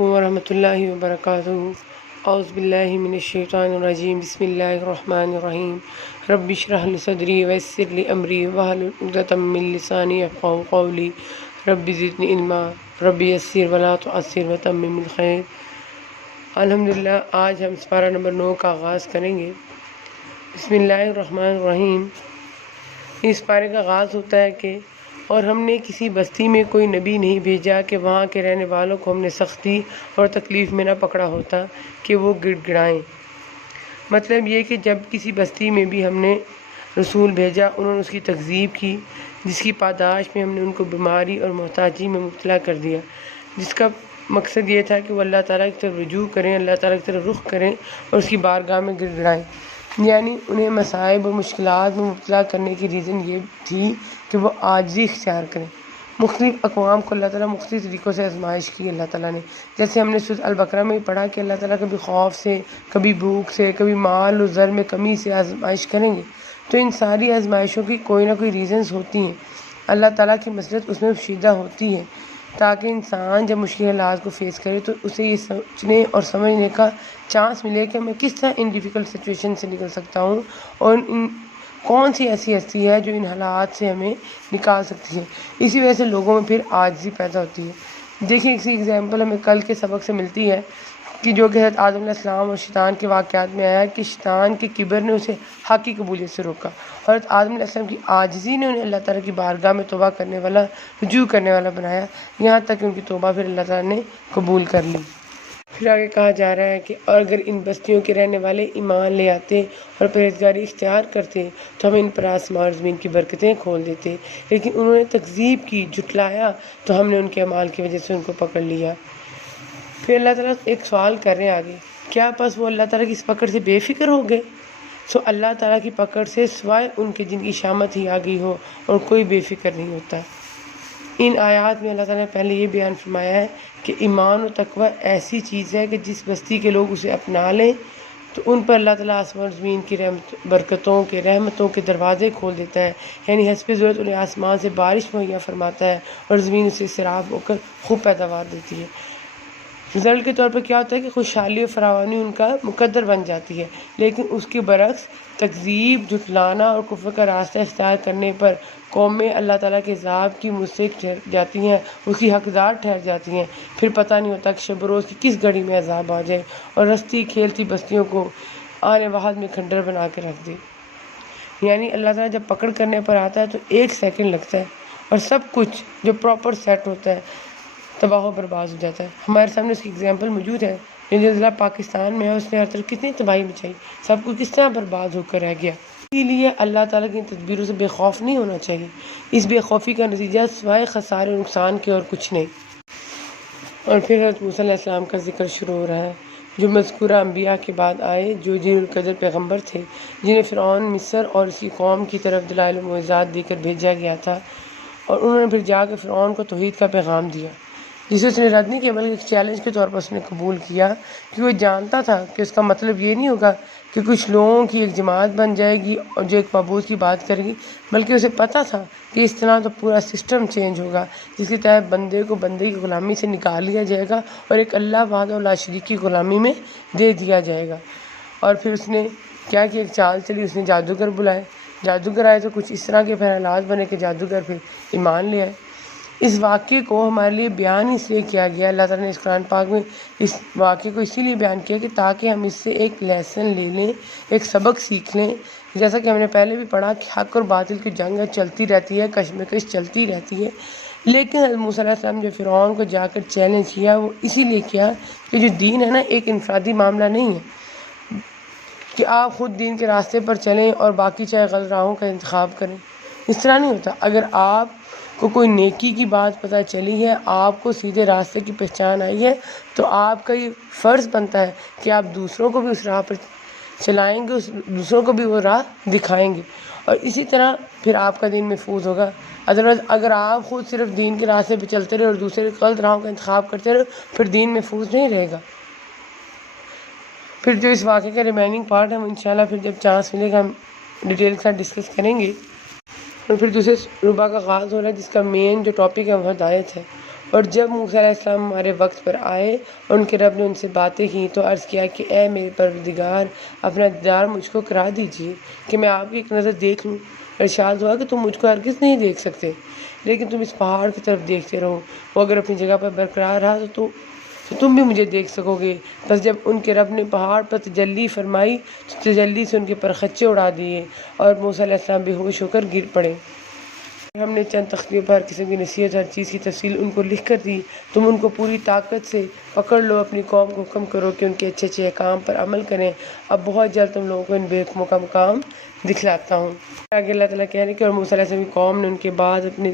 علیکم ورحمۃ اللہ وبرکاتہ۔ اعوذ باللہ من الشیطان الرجیم، بسم اللہ الرحمن الرحیم۔ رب اشرح لی صدری ویسر لی امری واحلل عقدۃ من لسانی یفقہوا قولی۔ رب زدنی علما، رب یسر ولا تعسر وتمم الخیر۔ الحمدللہ، آج ہم سپارہ نمبر 9 کا آغاز کریں گے۔ بسم اللہ الرحمن الرحیم۔ اس پارے کا آغاز ہوتا ہے کہ اور ہم نے کسی بستی میں کوئی نبی نہیں بھیجا کہ وہاں کے رہنے والوں کو ہم نے سختی اور تکلیف میں نہ پکڑا ہوتا کہ وہ گڑ گڑائیں۔ مطلب یہ کہ جب کسی بستی میں بھی ہم نے رسول بھیجا، انہوں نے اس کی تکذیب کی، جس کی پاداش میں ہم نے ان کو بیماری اور محتاجی میں مبتلا کر دیا، جس کا مقصد یہ تھا کہ وہ اللہ تعالیٰ کی طرف رجوع کریں، اللہ تعالیٰ کی طرف رخ کریں اور اس کی بارگاہ میں گڑ گڑائیں۔ یعنی انہیں مصائب اور مشکلات میں مبتلا کرنے کی ریزن یہ تھی کہ وہ عاجزی اختیار کریں۔ مختلف اقوام کو اللہ تعالیٰ مختلف طریقوں سے آزمائش کی اللہ تعالیٰ نے، جیسے ہم نے سورۃ البقرہ میں پڑھا کہ اللہ تعالیٰ کبھی خوف سے، کبھی بھوک سے، کبھی مال و زر میں کمی سے آزمائش کریں گے۔ تو ان ساری آزمائشوں کی کوئی نہ کوئی ریزنز ہوتی ہیں، اللہ تعالیٰ کی مصلحت اس میں پوشیدہ ہوتی ہے، تاکہ انسان جب مشکل حالات کو فیس کرے تو اسے یہ سوچنے اور سمجھنے کا چانس ملے کہ میں کس طرح ان ڈیفیکلٹ سچویشن سے نکل سکتا ہوں، اور کون سی ایسی ہستی ہے جو ان حالات سے ہمیں نکال سکتی ہے۔ اسی وجہ سے لوگوں میں پھر عاجزی پیدا ہوتی ہے۔ دیکھیں، اسی ایگزامپل ہمیں کل کے سبق سے ملتی ہے کہ جو کہ حضرت آدم علیہ السلام اور شیطان کے واقعات میں آیا کہ شیطان کے کبر نے اسے حق کی قبولیت سے روکا، اور حضرت آدم علیہ السلام کی عاجزی نے انہیں اللہ تعالیٰ کی بارگاہ میں توبہ کرنے والا، رجوع کرنے والا بنایا، یہاں تک کہ ان کی توبہ پھر اللہ تعالیٰ نے قبول کر لی۔ پھر آگے کہا جا رہا ہے کہ اور اگر ان بستیوں کے رہنے والے ایمان لے آتے اور پرہیزگاری اختیار کرتے تو ہم ان پر آسمان اور زمین کی برکتیں کھول دیتے، لیکن انہوں نے تکذیب کی، جھٹلایا، تو ہم نے ان کے اعمال کی وجہ سے ان کو پکڑ لیا۔ پھر اللہ تعالیٰ ایک سوال کر رہے ہیں آگے، کیا پس وہ اللہ تعالیٰ کی اس پکڑ سے بے فکر ہو گئے؟ اللہ تعالیٰ کی پکڑ سے سوائے ان کے جن کی شامت ہی آ گئی ہو اور کوئی بے فکر نہیں ہوتا۔ ان آیات میں اللہ تعالیٰ نے پہلے یہ بیان فرمایا ہے کہ ایمان و تقوی ایسی چیز ہے کہ جس بستی کے لوگ اسے اپنا لیں تو ان پر اللہ تعالیٰ آسمان اور زمین کی برکتوں کے، رحمتوں کے دروازے کھول دیتا ہے، یعنی حسب ضرورت انہیں آسمان سے بارش مہیا فرماتا ہے اور زمین اسے سیراب ہو کر خوب پیداوار دیتی ہے۔ رزلٹ کے طور پر کیا ہوتا ہے کہ خوشحالی و فراوانی ان کا مقدر بن جاتی ہے، لیکن اس کے برعکس تکذیب، جھٹلانا اور کفر کا راستہ اختیار کرنے پر قومیں اللہ تعالیٰ کے عذاب کی مستحق ٹھہر جاتی ہیں، اس کی حقدار ٹھہر جاتی ہیں۔ پھر پتہ نہیں ہوتا کہ شب و روز کی کس گھڑی میں عذاب آ جائے اور رستی کھیلتی بستیوں کو آنے واحد میں کھنڈر بنا کے رکھ دے۔ یعنی اللہ تعالیٰ جب پکڑ کرنے پر آتا ہے تو 1 سیکنڈ لگتا ہے اور سب کچھ جو پراپر سیٹ ہوتا ہے تباہ و برباد ہو جاتا ہے۔ ہمارے سامنے اس کی اگزامپل موجود ہے، جو ضلع پاکستان میں ہے، اس نے ہر طرف کتنی تباہی مچائی، سب کچھ کس طرح برباد ہو کر رہ گیا۔ اسی لیے اللہ تعالیٰ کی تدبیروں سے بے خوف نہیں ہونا چاہیے، اس بے خوفی کا نتیجہ سوائے خسارے و نقصان کے اور کچھ نہیں۔ اور پھر حضرت موسیٰ علیہ السلام کا ذکر شروع ہو رہا ہے، جو مذکورہ انبیاء کے بعد آئے، جو ذی القدر پیغمبر تھے، جنہیں فرعون مصر اور اس کی قوم کی طرف دلائل و معجزات دے کر بھیجا گیا تھا، اور انہوں نے پھر جا کے فرعون کو توحید کا پیغام دیا، جسے اس نے رد نہیں کیا بلکہ ایک چیلنج کے طور پر اس نے قبول کیا، کہ وہ جانتا تھا کہ اس کا مطلب یہ نہیں ہوگا کہ کچھ لوگوں کی ایک جماعت بن جائے گی اور جو ایک معبود کی بات کرے گی، بلکہ اسے پتہ تھا کہ اس طرح تو پورا سسٹم چینج ہوگا، جس کے تحت بندے کو بندے کی غلامی سے نکال لیا جائے گا اور ایک اللہ وحدہ لا شریک کی غلامی میں دے دیا جائے گا۔ اور پھر اس نے کیا کہ ایک چال چلی، اس نے جادوگر بلائے، جادوگر آئے تو کچھ اس طرح کے پھر حالات بنے کہ جادوگر پھر ایمان لے آئے۔ اس واقعے کو ہمارے لیے بیان اس لیے کیا گیا، اللہ تعالیٰ نے اس قرآن پاک میں اس واقعے کو اسی لیے بیان کیا کہ تاکہ ہم اس سے ایک لیسن لے لیں، ایک سبق سیکھ لیں۔ جیسا کہ ہم نے پہلے بھی پڑھا کہ حق اور باطل کی جنگ چلتی رہتی ہے، کشمکش چلتی رہتی ہے، لیکن حضرت موسیٰ علیہ السلام جو فرعون کو جا کر چیلنج کیا، وہ اسی لیے کیا کہ جو دین ہے نا، ایک انفرادی معاملہ نہیں ہے کہ آپ خود دین کے راستے پر چلیں اور باقی چاہے غلط راہوں کا انتخاب کریں۔ اس طرح نہیں ہوتا۔ اگر آپ کو کوئی نیکی کی بات پتہ چلی ہے، آپ کو سیدھے راستے کی پہچان آئی ہے، تو آپ کا یہ فرض بنتا ہے کہ آپ دوسروں کو بھی اس راہ پر چلائیں گے، دوسروں کو بھی وہ راہ دکھائیں گے، اور اسی طرح پھر آپ کا دین محفوظ ہوگا۔ ادروائز اگر آپ خود صرف دین کے راستے پہ چلتے رہے اور دوسرے غلط راہوں کا انتخاب کرتے رہے، پھر دین محفوظ نہیں رہے گا۔ پھر جو اس واقعے کا ریمیننگ پارٹ ہے، وہ انشاءاللہ پھر جب چانس ملے گا ہم ڈیٹیل کے ساتھ ڈسکس کریں گے۔ اور پھر دوسرے ربع کا آغاز ہو رہا ہے، جس کا مین جو ٹاپک ہے وہ ہدایت ہے، اور جب موسیٰ علیہ السلام ہمارے وقت پر آئے اور ان کے رب نے ان سے باتیں کی تو عرض کیا کہ اے میرے پروردگار، اپنا دیدار مجھ کو کرا دیجیے کہ میں آپ کی ایک نظر دیکھ لوں۔ ارشاد ہوا کہ تم مجھ کو ہرگز نہیں دیکھ سکتے، لیکن تم اس پہاڑ کی طرف دیکھتے رہو، وہ اگر اپنی جگہ پر برقرار رہا تو تم بھی مجھے دیکھ سکو گے۔ بس جب ان کے رب نے پہاڑ پر تجلی فرمائی تو تجلی سے ان کے پرخچے اڑا دیے اور موسیٰ علیہ السلام بے ہوش ہو کر گر پڑے۔ ہم نے چند تختیوں پر ہر قسم کی نصیحت، ہر چیز کی تفصیل ان کو لکھ کر دی۔ تم ان کو پوری طاقت سے پکڑ لو، اپنی قوم کو حکم کرو کہ ان کے اچھے اچھے احکام پر عمل کریں۔ اب بہت جلد تم لوگوں کو ان بے حکموں کا مقام دکھلاتا ہوں۔ آگے اللہ تعالیٰ کہہ رہے ہیں کہ اور موسیٰ علیہ السلام کی قوم نے ان کے بعد اپنے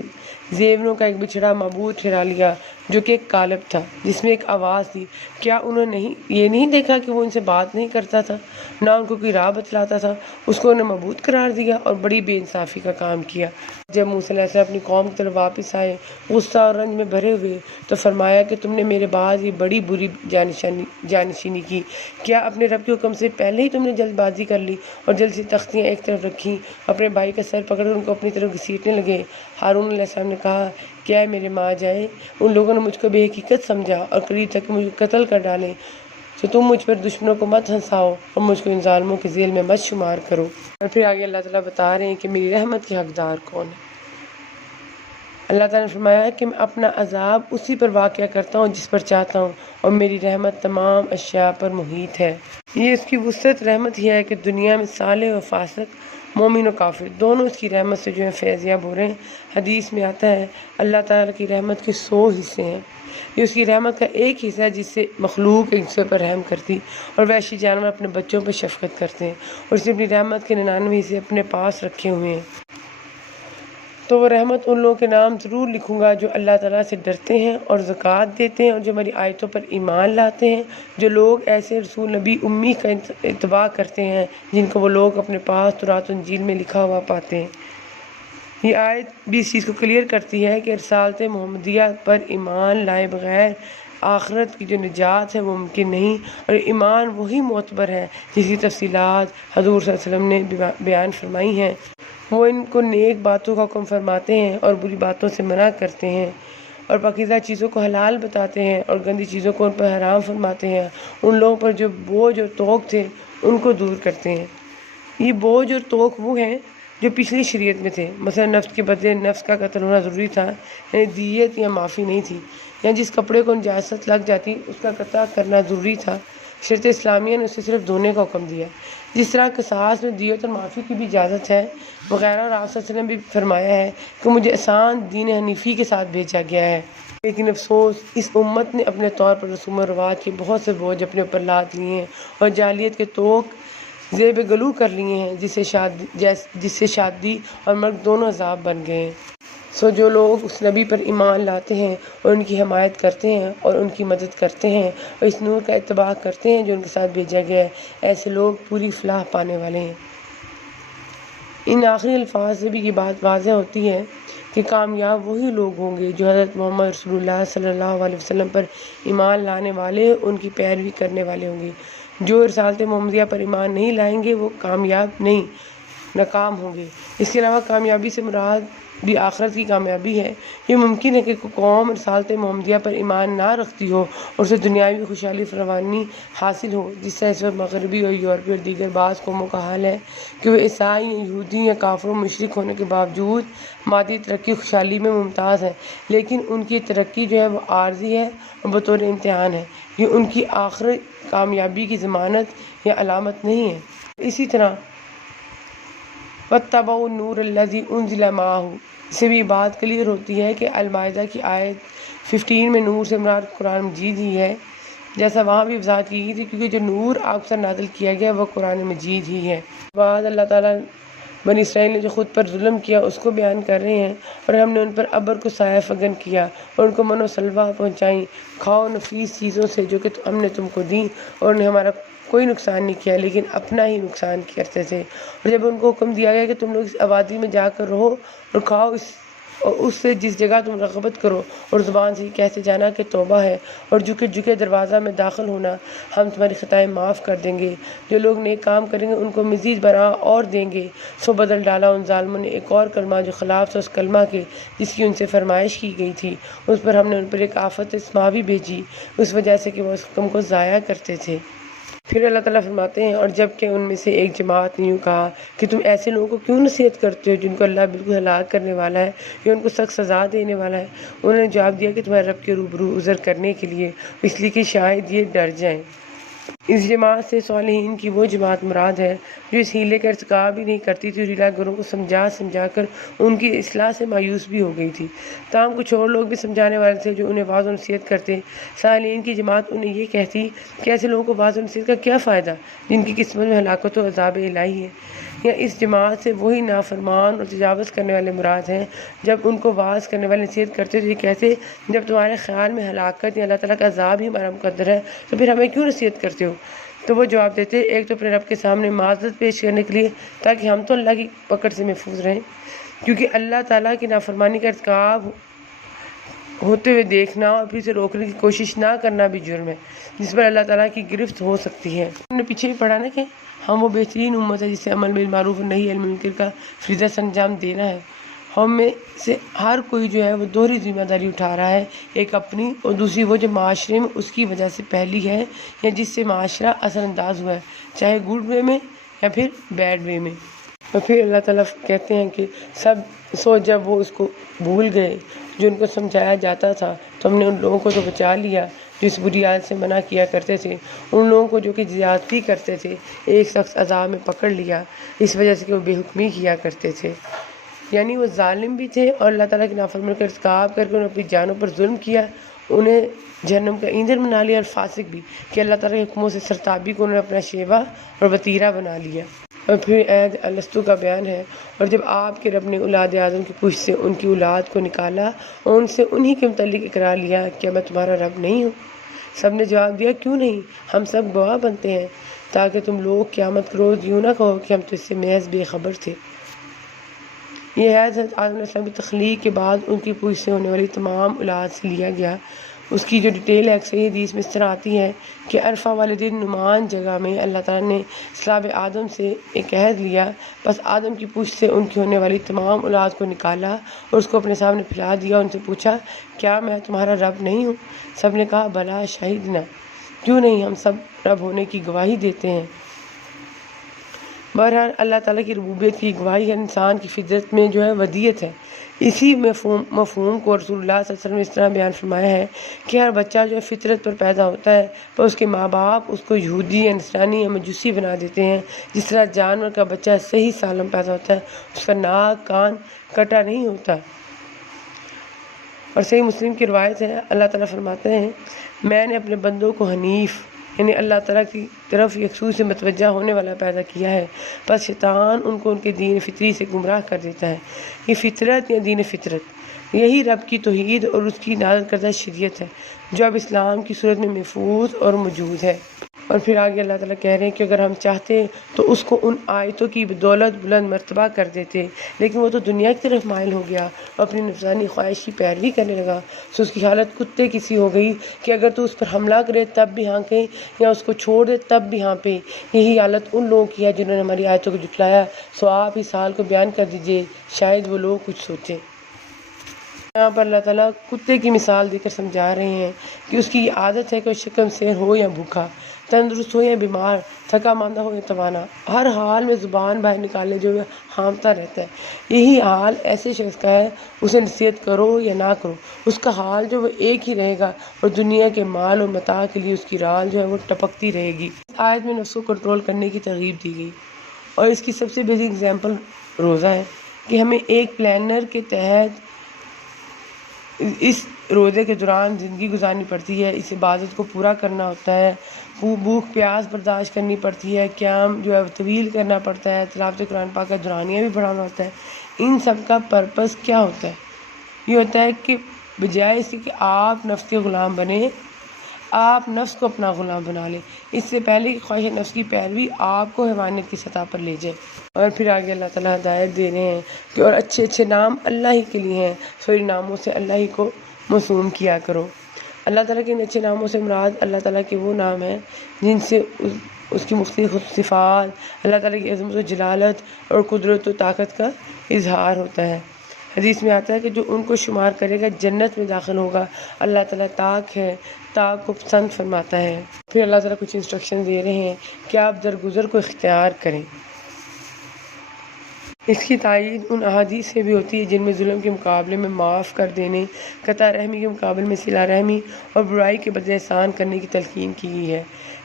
زیوروں کا ایک بچھڑا معبود ٹھہرا لیا جو کہ ایک قالب تھا جس میں ایک آواز تھی۔ کیا انہوں نے یہ نہیں دیکھا کہ وہ ان سے بات نہیں کرتا تھا، نہ ان کو کوئی راہ بتلاتا تھا؟ اس کو انہیں معبود قرار دیا اور بڑی بے انصافی کا کام کیا۔ جب موسیٰ علیہ السلام اپنی قوم کی طرف واپس آئے غصہ اور رنج میں بھرے ہوئے تو فرمایا کہ تم نے میرے بعد یہ بڑی بری جانشینی کی۔ کیا اپنے رب کے حکم سے پہلے ہی تم نے جلد بازی کر لی اور جلد سے تختیاں ایک طرف رکھی، اپنے بھائی کا سر پکڑ کر ان کو اپنی طرف گھسیٹنے لگے؟ ہارون علیہ السلام نے کہا کہ اے میرے ماں جائے، ان لوگوں نے مجھ کو بے حقیقت سمجھا اور قریب تک مجھ کو قتل کر ڈالیں، تو تم مجھ پر دشمنوں کو مت ہنساؤ اور مجھ کو ان ظالموں کے ذیل میں مت شمار کرو۔ اور پھر آگے اللہ تعالیٰ بتا رہے ہیں کہ میری رحمت کے حقدار کون ہے۔ اللہ تعالیٰ نے فرمایا کہ میں اپنا عذاب اسی پر واقع کرتا ہوں جس پر چاہتا ہوں، اور میری رحمت تمام اشیاء پر محیط ہے۔ یہ اس کی وسعت رحمت ہی ہے کہ دنیا میں صالح و فاسق، مومن و کافر دونوں اس کی رحمت سے جو ہے فیض یاب ہو رہے ہیں۔ حدیث میں آتا ہے اللہ تعالیٰ کی رحمت کے 100 حصے ہیں، یہ اس کی رحمت کا ایک حصہ ہے جس سے مخلوق ایک دوسرے پر رحم کرتی اور وحشی جانور اپنے بچوں پر شفقت کرتے ہیں، اور اس نے اپنی رحمت کے 99 حصے اپنے پاس رکھے ہوئے ہیں۔ تو وہ رحمت ان لوگوں کے نام ضرور لکھوں گا جو اللہ تعالیٰ سے ڈرتے ہیں اور زکوٰۃ دیتے ہیں اور جو ہماری آیتوں پر ایمان لاتے ہیں، جو لوگ ایسے رسول نبی امی کا اتباع کرتے ہیں جن کو وہ لوگ اپنے پاس تورات و انجیل میں لکھا ہوا پاتے ہیں۔ یہ آیت بھی اس چیز کو کلیئر کرتی ہے کہ رسالت محمدیہ پر ایمان لائے بغیر آخرت کی جو نجات ہے وہ ممکن نہیں، اور ایمان وہی معتبر ہے جس کی تفصیلات حضور صلی اللہ علیہ وسلم نے بیان فرمائی ہیں۔ وہ ان کو نیک باتوں کا حکم فرماتے ہیں اور بری باتوں سے منع کرتے ہیں، اور پاکیزہ چیزوں کو حلال بتاتے ہیں اور گندی چیزوں کو ان پر حرام فرماتے ہیں۔ ان لوگوں پر جو بوجھ اور توق تھے ان کو دور کرتے ہیں۔ یہ بوجھ اور توق وہ ہیں جو پچھلی شریعت میں تھے، مثلا نفس کے بدلے نفس کا قتل ہونا ضروری تھا، یعنی دیت یا معافی نہیں تھی، یا جس کپڑے کو نجاست لگ جاتی اس کا قطع کرنا ضروری تھا، شریعت اسلامیہ نے اسے صرف دھونے کا حکم دیا۔ جس طرح قصاص میں دیت اور معافی کی بھی اجازت ہے وغیرہ، اور آپ صلی اللہ علیہ وسلم بھی فرمایا ہے کہ مجھے آسان دین حنیفی کے ساتھ بھیجا گیا ہے، لیکن افسوس اس امت نے اپنے طور پر رسوم و رواج کے بہت سے بوجھ اپنے اوپر لاد لیے ہیں اور جاہلیت کے توق زیب گلو کر لیے ہیں، جس سے شادی اور مرگ دونوں عذاب بن گئے ہیں۔ سو جو لوگ اس نبی پر ایمان لاتے ہیں اور ان کی حمایت کرتے ہیں اور ان کی مدد کرتے ہیں اور اس نور کا اتباع کرتے ہیں جو ان کے ساتھ بھیجا گیا ہے، ایسے لوگ پوری فلاح پانے والے ہیں۔ ان آخری الفاظ سے بھی یہ بات واضح ہوتی ہے کہ کامیاب وہی لوگ ہوں گے جو حضرت محمد رسول اللہ صلی اللہ علیہ وسلم پر ایمان لانے والے، ان کی پیروی کرنے والے ہوں گے۔ جو رسالت محمدیہ پر ایمان نہیں لائیں گے وہ کامیاب نہیں، ناکام ہوں گے۔ اس کے علاوہ کامیابی سے مراد بھی آخرت کی کامیابی ہے۔ یہ ممکن ہے کہ قوم رسالت محمدیہ پر ایمان نہ رکھتی ہو اور اسے دنیاوی خوشحالی فراوانی حاصل ہو، جس طرح اس وقت مغربی اور یورپی اور دیگر بعض قوموں کا حال ہے کہ وہ عیسائی یا یہودی یا کافر و مشرک ہونے کے باوجود مادی ترقی خوشحالی میں ممتاز ہیں، لیکن ان کی ترقی جو ہے وہ عارضی ہے اور بطور امتحان ہے، یہ ان کی آخری کامیابی کی ضمانت یا علامت نہیں ہے۔ اسی طرح وَاتَّبَعُوا النُّورَ الَّذِي أُنزِلَ مَعَهُ سے بھی بات کلیئر ہوتی ہے کہ المائدہ کی آیت 15 میں نور سے مراد قرآن مجید ہی ہے، جیسا وہاں بھی وضاحت کی گئی تھی، کیونکہ جو نور آپ پر نازل کیا گیا وہ قرآن مجید ہی ہے۔ بعد اللہ تعالیٰ بنی اسرائیل نے جو خود پر ظلم کیا اس کو بیان کر رہے ہیں، اور ہم نے ان پر ابر کو سایہ فگن کیا اور ان کو من و سلوہ پہنچائیں، کھاؤ نفیس چیزوں سے جو کہ ہم نے تم کو دیں، اور انہیں ہمارا کوئی نقصان نہیں کیا لیکن اپنا ہی نقصان کرتے تھے۔ اور جب ان کو حکم دیا گیا کہ تم لوگ اس آبادی میں جا کر رہو اور کھاؤ اور اس سے جس جگہ تم رغبت کرو اور زبان سے کہتے جانا کہ توبہ ہے اور جھکے جھکے دروازہ میں داخل ہونا، ہم تمہاری خطائیں معاف کر دیں گے۔ جو لوگ نیک کام کریں گے ان کو مزید برآں اور دیں گے۔ سو بدل ڈالا ان ظالموں نے ایک اور کلمہ جو خلاف تھا اس کلمہ کے جس کی ان سے فرمائش کی گئی تھی۔ اس پر ہم نے ان پر ایک آفت سماوی بھیجی اس وجہ سے کہ وہ اس حکم کو ضائع کرتے تھے۔ پھر اللہ تعالیٰ فرماتے ہیں، اور جب کہ ان میں سے ایک جماعت نے یوں کہا کہ تم ایسے لوگوں کو کیوں نصیحت کرتے ہو جن کو اللہ بالکل ہلاک کرنے والا ہے یا ان کو سخت سزا دینے والا ہے۔ انہوں نے جواب دیا کہ تمہارے رب کے روبرو عذر کرنے کے لیے، اس لیے کہ شاید یہ ڈر جائیں۔ اس جماعت سے صالحین کی وہ جماعت مراد ہے جو اس ہیلے کا ارتکاب ہی نہیں کرتی تھی اور ہیلا گروں کو سمجھا کر ان کی اصلاح سے مایوس بھی ہو گئی تھی۔ تاہم کچھ اور لوگ بھی سمجھانے والے تھے جو انہیں واعظ و نصیحت کرتے۔ صالحین کی جماعت انہیں یہ کہتی کہ ایسے لوگوں کو واعظ و نصیحت کا کیا فائدہ جن کی قسمت میں ہلاکت و عذاب الہی ہے۔ یا اس جماعت سے وہی نافرمان اور تجاوز کرنے والے مراد ہیں جب ان کو واعظ کرنے والے نصیحت کرتے تو یہ کہتے، جب تمہارے خیال میں ہلاکت یا اللہ تعالیٰ کا عذاب ہی ہمارا مقدر ہے تو پھر ہمیں کیوں نصیحت کرتے ہو؟ تو وہ جواب دیتے، ایک تو اپنے رب کے سامنے معذرت پیش کرنے کے لیے تاکہ ہم تو اللہ کی پکڑ سے محفوظ رہیں، کیونکہ اللہ تعالیٰ کی نافرمانی کا ارتکاب ہوتے ہوئے دیکھنا اور پھر اسے روکنے کی کوشش نہ کرنا بھی جرم ہے جس پر اللہ تعالیٰ کی گرفت ہو سکتی ہے۔ ہم نے پیچھے بھی پڑھا نا کہ ہم وہ بہترین امت ہے جسے عمل بالمعروف اور نہی عن المنکر کا فریضہ انجام دینا ہے۔ ہم میں سے ہر کوئی جو ہے وہ دوہری ذمہ داری اٹھا رہا ہے، ایک اپنی اور دوسری وہ جو معاشرے میں اس کی وجہ سے پہلی ہے یا جس سے معاشرہ اثر انداز ہوا ہے، چاہے گڈ وے میں یا پھر بیڈ وے میں۔ اور پھر اللہ تعالیٰ کہتے ہیں کہ جب وہ اس کو بھول گئے جو ان کو سمجھایا جاتا تھا تو ہم نے ان لوگوں کو تو بچا لیا جو اس بری عادت سے منع کیا کرتے تھے، ان لوگوں کو جو کہ زیادتی کرتے تھے ایک سخت عذاب میں پکڑ لیا اس وجہ سے کہ وہ بے حکمی کیا کرتے تھے، یعنی وہ ظالم بھی تھے اور اللہ تعالیٰ کی نافرمانی کا ارتکاب کر کے انہوں نے اپنی جانوں پر ظلم کیا، انہیں جہنم کا ایندھن بنا لیا، اور فاسق بھی کہ اللہ تعالیٰ کے حکموں سے سرتابی کو انہوں نے اپنا شیوا اور وتیرہ بنا لیا۔ اور پھر عید الستو کا بیان ہے، اور جب آپ کے رب نے اولاد آدم کی پشت سے ان کی اولاد کو نکالا اور ان سے انہی کے متعلق اقرار لیا، کیا میں تمہارا رب نہیں ہوں؟ سب نے جواب دیا، کیوں نہیں، ہم سب گواہ بنتے ہیں، تاکہ تم لوگ قیامت کے روز یوں نہ کہو کہ ہم تو اس سے محض بے خبر تھے۔ یہ ہے حضرت آدم علیہ السلام کی تخلیق کے بعد ان کی پوچھ سے ہونے والی تمام اولاد سے لیا گیا۔ اس کی جو ڈیٹیل ہے اکثر حدیث میں اس طرح آتی ہے کہ عرفہ والے دن نعمان جگہ میں اللہ تعالیٰ نے اصحاب آدم سے ایک عہد لیا، بس آدم کی پوچھ سے ان کی ہونے والی تمام اولاد کو نکالا اور اس کو اپنے سامنے پھیلا دیا، ان سے پوچھا، کیا میں تمہارا رب نہیں ہوں؟ سب نے کہا، بلا شہیدنا، کیوں نہیں، ہم سب رب ہونے کی گواہی دیتے ہیں۔ بہرحال اللہ تعالیٰ کی ربوبیت کی گواہی ہر انسان کی فطرت میں جو ہے ودیت ہے۔ اسی مفہوم کو رسول اللہ صلی اللہ علیہ وسلم نے اس طرح بیان فرمایا ہے کہ ہر بچہ جو ہے فطرت پر پیدا ہوتا ہے پر اس کے ماں باپ اس کو یہودی یا نصرانی یا مجوسی بنا دیتے ہیں، جس طرح جانور کا بچہ صحیح سالم پیدا ہوتا ہے، اس کا ناک کان کٹا نہیں ہوتا۔ اور صحیح مسلم کی روایت ہے، اللہ تعالیٰ فرماتے ہیں، میں نے اپنے بندوں کو حنیف یعنی اللہ تعالیٰ کی طرف یکسو سے متوجہ ہونے والا پیدا کیا ہے، بس شیطان ان کو ان کے دین فطری سے گمراہ کر دیتا ہے۔ یہ فطرت یا دین فطرت یہی رب کی توحید اور اس کی نازل کردہ شریعت ہے جو اب اسلام کی صورت میں محفوظ اور موجود ہے۔ اور پھر آگے اللہ تعالیٰ کہہ رہے ہیں کہ اگر ہم چاہتے تو اس کو ان آیتوں کی بدولت بلند مرتبہ کر دیتے، لیکن وہ تو دنیا کی طرف مائل ہو گیا اور اپنی نفسانی خواہش کی پیروی کرنے لگا، سو اس کی حالت کتے کی سی ہو گئی کہ اگر تو اس پر حملہ کرے تب بھی ہانکے یا اس کو چھوڑ دے تب بھی ہانپے۔ یہی حالت ان لوگوں کی ہے جنہوں نے ہماری آیتوں کو جھٹلایا، سو آپ اس حال کو بیان کر دیجئے، شاید وہ لوگ کچھ سوچیں۔ یہاں پر اللہ تعالیٰ کتے کی مثال دے کر سمجھا رہے ہیں کہ اس کی یہ عادت ہے کہ وہ شکم سیر ہو یا بھوکا، تندرست ہو یا بیمار، تھکا ماندہ ہو یا توانا، ہر حال میں زبان باہر نکالے جو ہانپتا رہتا ہے۔ یہی حال ایسے شخص کا ہے، اسے نصیحت کرو یا نہ کرو، اس کا حال جو وہ ایک ہی رہے گا اور دنیا کے مال اور متاع کے لیے اس کی رال جو ہے وہ ٹپکتی رہے گی۔ اس آیت میں نفس کو کنٹرول کرنے کی ترغیب دی گئی، اور اس کی سب سے بیسک اگزامپل روزہ ہے کہ ہمیں ایک پلانر کے تحت اس روزے کے دوران زندگی گزارنی پڑتی ہے، اس عبادت کو پورا کرنا ہوتا ہے، بھوک پیاس برداشت کرنی پڑتی ہے، قیام جو ہے طویل کرنا پڑتا ہے، تلاوت قرآن پاک کا دورانیہ بھی پڑھانا ہوتا ہے۔ ان سب کا پرپس کیا ہوتا ہے؟ یہ ہوتا ہے کہ بجائے اس کے کہ آپ نفس کے غلام بنیں، آپ نفس کو اپنا غلام بنا لیں، اس سے پہلے کہ خواہش نفس کی پیروی آپ کو حیوانیت کی سطح پر لے جائے۔ اور پھر آگے اللہ تعالیٰ ہدایت دے رہے ہیں کہ اور اچھے اچھے نام اللہ ہی کے لیے ہیں، سوری ناموں سے اللہ ہی کو موسوم کیا کرو۔ اللہ تعالیٰ کے ان اچھے ناموں سے مراد اللہ تعالیٰ کے وہ نام ہیں جن سے اس کی مختلف صفات، اللہ تعالیٰ کی عظمت و جلالت اور قدرت و طاقت کا اظہار ہوتا ہے۔ حدیث میں آتا ہے کہ جو ان کو شمار کرے گا جنت میں داخل ہوگا۔ اللہ تعالیٰ طاق ہے، طاق کو پسند فرماتا ہے۔ پھر اللہ تعالیٰ کچھ انسٹرکشن دے رہے ہیں کہ آپ درگزر کو اختیار کریں۔ اس کی تائید ان احادیث سے بھی ہوتی ہے جن میں ظلم کے مقابلے میں معاف کر دینے، قطع رحمی کے مقابلے میں صلہ رحمی اور برائی کے بدلے احسان کرنے کی تلقین کی گئی ہے۔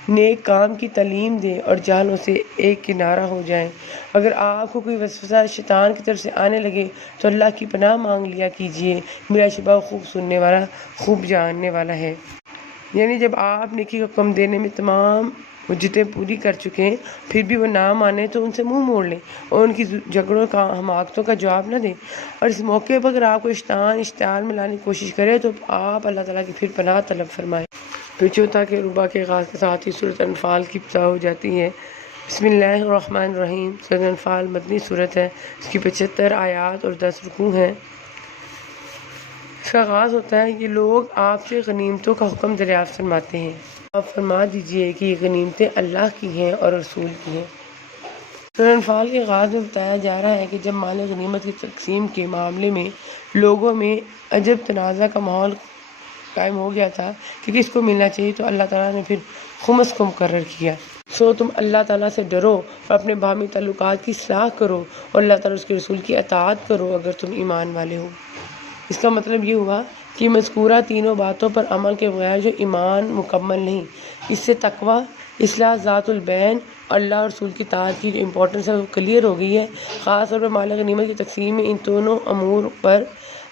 نیک کام کی تعلیم دیں اور جہلوں سے ایک کنارہ ہو جائیں۔ اگر آپ کو کوئی وسوسہ شیطان کی طرف سے آنے لگے تو اللہ کی پناہ مانگ لیا کیجیے، بلا شبہ خوب سننے والا، خوب جاننے والا ہے۔ یعنی جب آپ نیکی کا حکم دینے میں تمام حجتیں پوری کر چکے ہیں پھر بھی وہ نہ مانے تو ان سے منہ موڑ لیں اور ان کی جھگڑوں کا حماقتوں کا جواب نہ دیں۔ اور اس موقع پر اگر آپ کو شیطان اشتعال میں لانے کی کوشش کرے تو آپ اللہ تعالیٰ کی پھر پناہ طلب فرمائیں۔ پھر چوتھا کہ ربا کے آغاز کے ساتھ ہی سورۃ انفال کی ابتدا ہو جاتی ہے۔ بسم اللہ الرحمن الرحیم۔ سورۃ انفال مدنی سورت ہے، اس کی 75 آیات اور 10 رکوع ہیں۔ اس کا آغاز ہوتا ہے کہ لوگ آپ سے غنیمتوں کا حکم دریافت فرماتے ہیں، آپ فرما دیجئے کہ یہ غنیمتیں اللہ کی ہیں اور رسول کی ہیں۔ سورۃ انفال کے آغاز میں بتایا جا رہا ہے کہ جب مال غنیمت کی تقسیم کے معاملے میں لوگوں میں عجب تنازع کا ماحول قائم ہو گیا تھا کہ کس کو ملنا چاہیے، تو اللہ تعالیٰ نے پھر خمس کو مقرر کیا۔ سو تم اللہ تعالیٰ سے ڈرو اور اپنے باہمی تعلقات کی اصلاح کرو اور اللہ تعالیٰ اس کے رسول کی اطاعت کرو اگر تم ایمان والے ہو۔ اس کا مطلب یہ ہوا کہ مذکورہ تینوں باتوں پر عمل کے بغیر جو ایمان مکمل نہیں۔ اس سے تقوی، اصلاح ذات البین اور اللہ اور رسول کی اطاعت کی جو امپورٹنس ہے وہ کلیئر ہو گئی ہے۔ خاص طور پر مال غنیمت کی تقسیم میں ان دونوں امور پر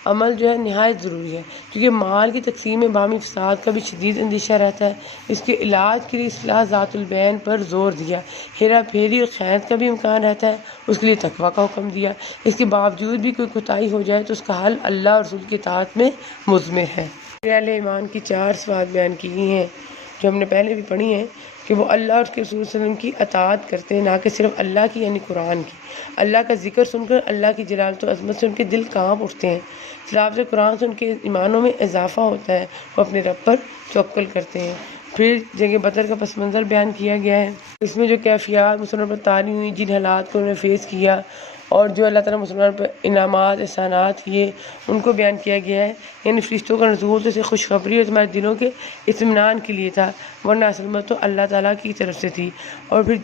عمل جو ہے نہایت ضروری ہے، کیونکہ مال کی تقسیم میں باہمی فساد کا بھی شدید اندیشہ رہتا ہے۔ اس کے علاج کے لیے اصلاح ذات البین پر زور دیا، ہیرا پھیری اور خیانت کا بھی امکان رہتا ہے، اس کے لیے تقویٰ کا حکم دیا۔ اس کے باوجود بھی کوئی کوتاہی ہو جائے تو اس کا حل اللہ اور رسول کی اطاعت میں مضمر ہے۔ اہل ایمان کی 4 صفات بیان کی گئی ہیں جو ہم نے پہلے بھی پڑھی ہیں کہ وہ اللہ اور اس کے رسول صلی اللہ علیہ وسلم کی اطاعت کرتے ہیں، نہ کہ صرف اللہ کی یعنی قرآن کی۔ اللہ کا ذکر سن کر اللہ کی جلالت و عظمت سے ان کے دل کانپ اٹھتے ہیں، تلاوت قرآن سے ان کے ایمانوں میں اضافہ ہوتا ہے، وہ اپنے رب پر توکل کرتے ہیں۔ پھر جنگ بدر کا پس منظر بیان کیا گیا ہے، اس میں جو کیفیات مسلمانوں پر طاری ہوئی، جن حالات کو انہوں نے فیس کیا اور جو اللہ تعالیٰ مسلمانوں پر انعامات احسانات کیے ان کو بیان کیا گیا ہے۔ یعنی فرشتوں کا نزول تو اسے خوشخبری اور تمہارے دلوں کے اطمینان کے لیے تھا، ورنہ اصل میں تو اللہ تعالیٰ کی طرف سے تھی۔ اور پھر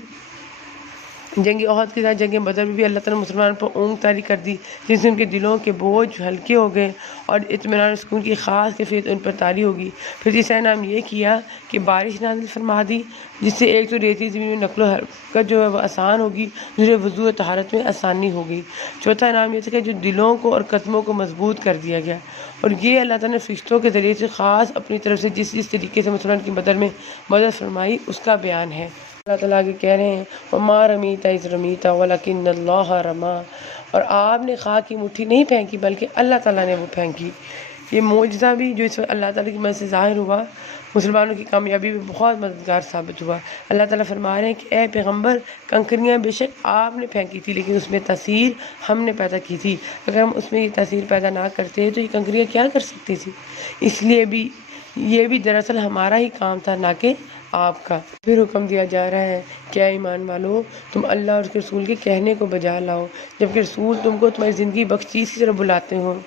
جنگ احد کے ساتھ جنگ بدر میں بھی اللہ تعالیٰ نے مسلمانوں پر اونگ طاری کر دی، جس سے ان کے دلوں کے بوجھ ہلکے ہو گئے اور اطمینان و سکون کی خاص کیفیت ان پر طاری ہوگی۔ پھر تیسرا انعام یہ کیا کہ بارش نازل فرما دی، جس سے ایک تو ریتی زمین میں نقل و حرکت جو ہے وہ آسان ہوگی، دوسرے وضو و طہارت میں آسانی ہوگی۔ چوتھا انعام یہ تھا کہ جو دلوں کو اور قدموں کو مضبوط کر دیا گیا، اور یہ اللہ تعالیٰ نے فرشتوں کے ذریعے سے خاص اپنی طرف سے جس طریقے سے مسلمان کی بدر میں مدد فرمائی اس کا بیان ہے۔ اللہ تعالیٰ آگے کہہ رہے ہیں وَمَا رَمِيتَ إِذْ رَمِيتَ وَلَكِنَّ اللَّهَ رَمَىٰ، اور آپ نے خاک کی مٹھی نہیں پھینکی بلکہ اللہ تعالیٰ نے وہ پھینکی۔ یہ معجزہ بھی جو اس وقت اللہ تعالیٰ کی مدد سے ظاہر ہوا مسلمانوں کی کامیابی میں بہت مددگار ثابت ہوا۔ اللہ تعالیٰ فرما رہے ہیں کہ اے پیغمبر، کنکریاں بے شک آپ نے پھینکی تھی لیکن اس میں تاثیر ہم نے پیدا کی تھی، اگر ہم اس میں یہ تاثیر پیدا نہ کرتے تو یہ کنکریاں کیا کر سکتی تھی، اس لیے بھی یہ بھی دراصل ہمارا ہی کام تھا نہ کہ آپ کا۔ پھر حکم دیا جا رہا ہے کہ اے ایمان والو، تم اللہ اور اس کے رسول کے کہنے کو بجا لاؤ جبکہ رسول تم کو تمہاری زندگی بخش چیز کی طرف بلاتے ہوں،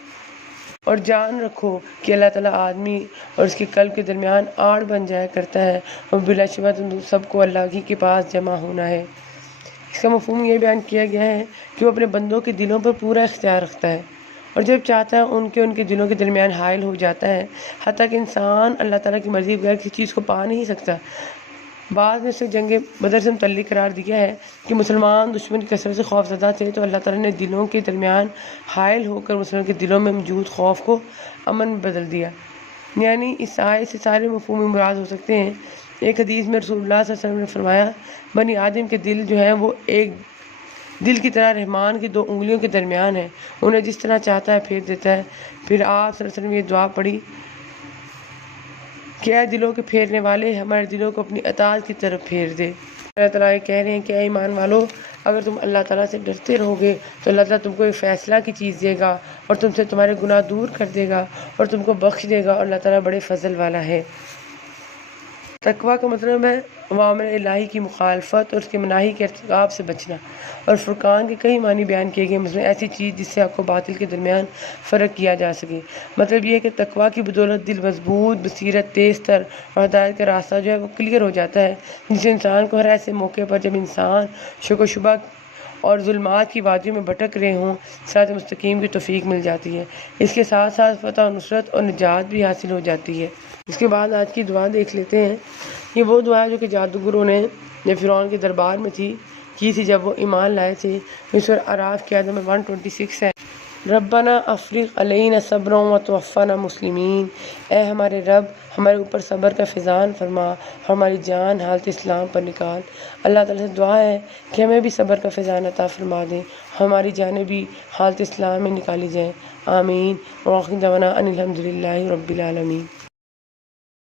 اور جان رکھو کہ اللہ تعالیٰ آدمی اور اس کے قلب کے درمیان آڑ بن جایا کرتا ہے، اور بلا شبہ تم سب کو اللہ ہی کے پاس جمع ہونا ہے۔ اس کا مفہوم یہ بیان کیا گیا ہے کہ وہ اپنے بندوں کے دلوں پر پورا اختیار رکھتا ہے، اور جب چاہتا ہے ان کے دلوں کے درمیان حائل ہو جاتا ہے، حتیٰ کہ انسان اللہ تعالیٰ کی مرضی بغیر کسی چیز کو پا نہیں سکتا۔ بعض نے اسے جنگ بدر سے متعلق قرار دیا ہے کہ مسلمان دشمن کی کثرت سے خوف زدہ تھے تو اللہ تعالیٰ نے دلوں کے درمیان حائل ہو کر مسلمان کے دلوں میں موجود خوف کو امن میں بدل دیا۔ یعنی اس آیت سے سارے مفہوم مراد ہو سکتے ہیں۔ ایک حدیث میں رسول اللہ صلی اللہ علیہ وسلم نے فرمایا بنی آدم کے دل جو ہیں وہ ایک دل کی طرح رحمان کی 2 انگلیوں کے درمیان ہے، انہیں جس طرح چاہتا ہے پھیر دیتا ہے۔ پھر آپ صلی اللہ علیہ وسلم یہ دعا پڑھی کہ اے دلوں کے پھیرنے والے، ہمارے دلوں کو اپنی اطاعت کی طرف پھیر دے۔ اللہ تعالیٰ یہ کہہ رہے ہیں کہ اے ایمان والو، اگر تم اللہ تعالیٰ سے ڈرتے رہو گے تو اللہ تعالیٰ تم کو ایک فیصلہ کی چیز دے گا اور تم سے تمہارے گناہ دور کر دے گا اور تم کو بخش دے گا، اور اللہ تعالیٰ بڑے فضل والا ہے۔ تقویٰ کا مطلب ہے اوامر الہی کی مخالفت اور اس کے مناہی کے ارتکاب سے بچنا، اور فرقان کے کئی معنی بیان کیے گئے، مثلا ایسی چیز جس سے حق و باطل کے درمیان فرق کیا جا سکے۔ مطلب یہ ہے کہ تقویٰ کی بدولت دل مضبوط، بصیرت تیز تر اور ہدایت کا راستہ جو ہے وہ کلیئر ہو جاتا ہے، جس سے انسان کو ہر ایسے موقع پر جب انسان شک و شبہ اور ظلمات کی وادیوں میں بھٹک رہے ہوں، صراط مستقیم کی توفیق مل جاتی ہے۔ اس کے ساتھ ساتھ فتح و نصرت اور نجات بھی حاصل ہو جاتی ہے۔ اس کے بعد آج کی دعا دیکھ لیتے ہیں۔ یہ وہ دعا ہے جو کہ جادوگروں نے فرعون کے دربار میں کی تھی جب وہ ایمان لائے تھے۔ سورہ اعراف کی آیت نمبر 126 ہے۔ ربنا افرغ علینا صبرا وتوفنا مسلمین، اے ہمارے رب، ہمارے اوپر صبر کا فیضان فرما اور ہماری جان حالت اسلام پر نکال۔ اللہ تعالیٰ سے دعا ہے کہ ہمیں بھی صبر کا فیضان عطا فرما دیں، ہماری جانیں بھی حالت اسلام میں نکالی جائیں۔ آمین۔ وآخر دعوانا ان الحمد للہ رب العالمین۔